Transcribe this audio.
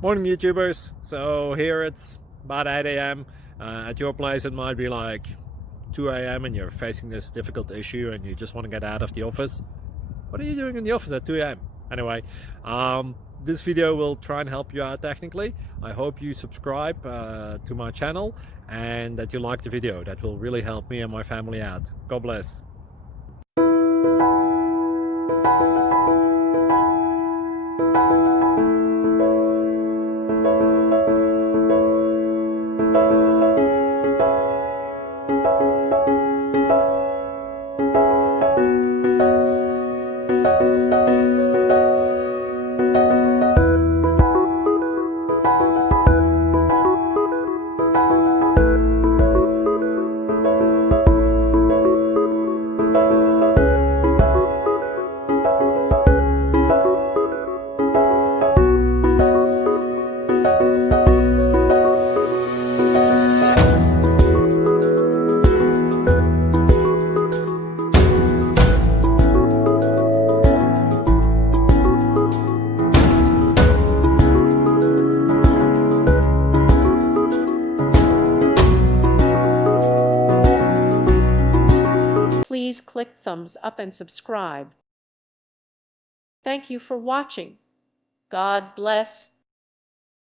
Morning, YouTubers. So here it's about 8 a.m. At your place, it might be like 2 a.m. and you're facing this difficult issue and you just want to get out of the office. What are you doing in the office at 2 a.m.? Anyway, this video will try and help you out technically. I hope you subscribe to my channel and that you like the video. That will really help me and my family out. God bless. Please click thumbs up and subscribe. Thank you for watching. God bless.